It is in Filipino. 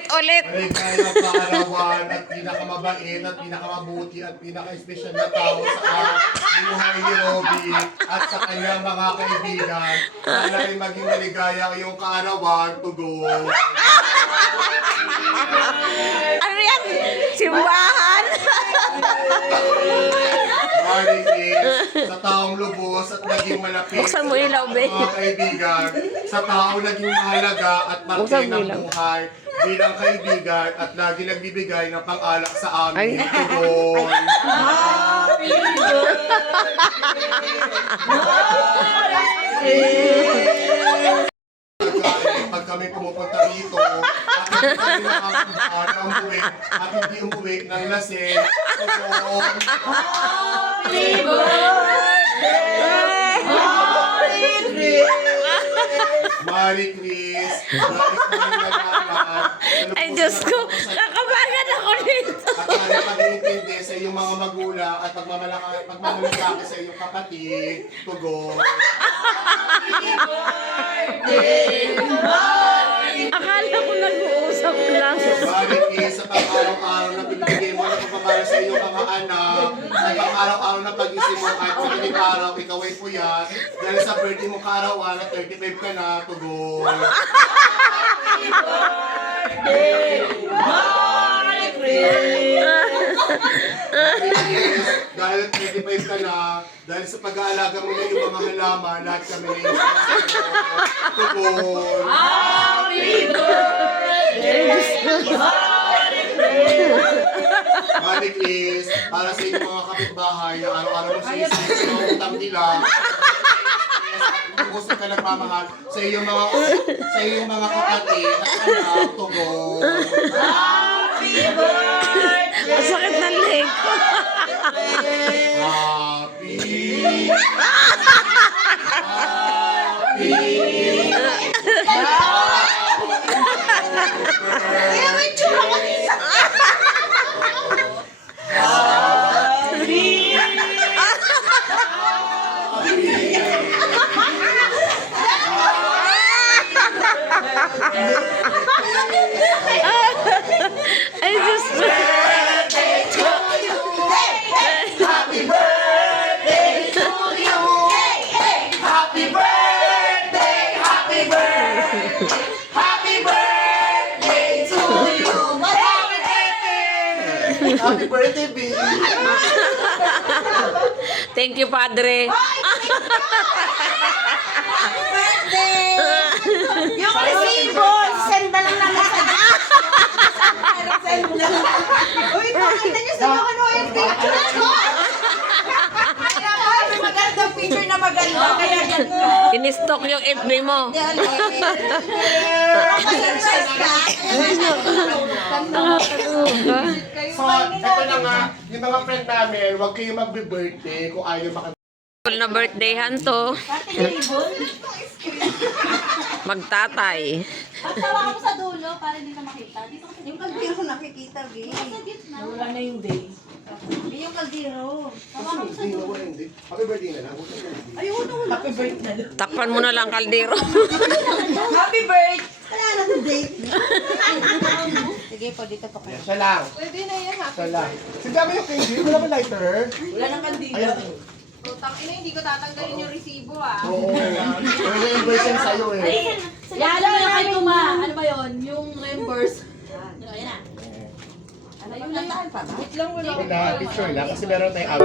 Ulit-ulit. Maligayang kaarawan at pinakamabait at pinakamabuti at pinaka-espesyal na tao sa buhay ni Robby at sa kanyang mga kaibigan. Sana ay maging maligaya iyong kaarawan, tugon. Ano yan? Simbahan. Morning is sa taong lubos at naging malapit Buksan mo ilaw, sa be. mga kaibigan, sa taong naging mahalaga at parte Buksan mo ng ilaw. buhay bilang kaibigan at lagi nagbibigay ng pang-alak sa amin. Tugon. Pag kami pumupunta dito at hindi kami umuwi at hindi umuwi ng lasing. Tugon. Marie Chris, nais mo nalaman. Ay, Diyos ko. Nakabagan ako nito. At ang pag-iintindi sa iyong mga magulang at pagmamalasakit sa iyong kapatid. Tugon. Akala ko nag-uusap lang. Marie Chris, sa pang-araw-araw na pinibigay mo ng pagmamahal sa iyong mga anak, sa pang-araw-araw na pag-isip mo kahit madaling araw, ikaw ay puyat. Dahil sa birthday mo kaarawan na 35 ka na, tugon. Dahil 35 ka na, dahil sa pag-aalaga mo na yung mga halaman, lahat kami na yung tugon. Marie Chris, para sa inyong mga kapitbahay na araw-araw mo sinisip sa mga utang nila, kung gusto ka nagmamahal sa iyong mga kapatid at anak, tugon. Ang sakit ng leg ko. Ay, Diyos ko. Happy birthday to you! Happy birthday! Happy birthday! Happy birthday to you! Happy birthday! Happy birthday, baby! Thank you, Padre. Yung resibo, send na lang naman sa send mo lang. Uy, pakita niyo sa mga ano yung picture ko. Ay, may magandang picture na maganda. Kaya yan ka. In-stock yung FB mo. So, ito na nga, yung mga friend namin, huwag kayo magbe-birthday kung ayaw Na birthdayhan to. Magtatay. Tawa ka mo sa dulo para hindi ka makita. Dito ka yung kaldero nakikita, babe. Wala na yung day. Yung kaldero. Tawa ka mo sa dulo. Happy birthday na lang. Ayun, wala. Happy birthday na lang. Takpan mo na lang kaldero. Happy birthday! Wala na ng date. Sige po, dito po kayo. Siya lang. Pwede na yan, Siya lang. Sige mo yung candy. Wala ba lighter? Wala nang kandila. Ayan. Utang ina, hindi ko tatanggalin yung resibo ah. Oo. May reimburse yan sa'yo eh. Yan, alam mo yung kay Tuma. Ano ba yun? Yung reimburse. Ayan na. Ayun lang yan pa ba? Wait lang, wala. Wala, picture lang kasi meron tayong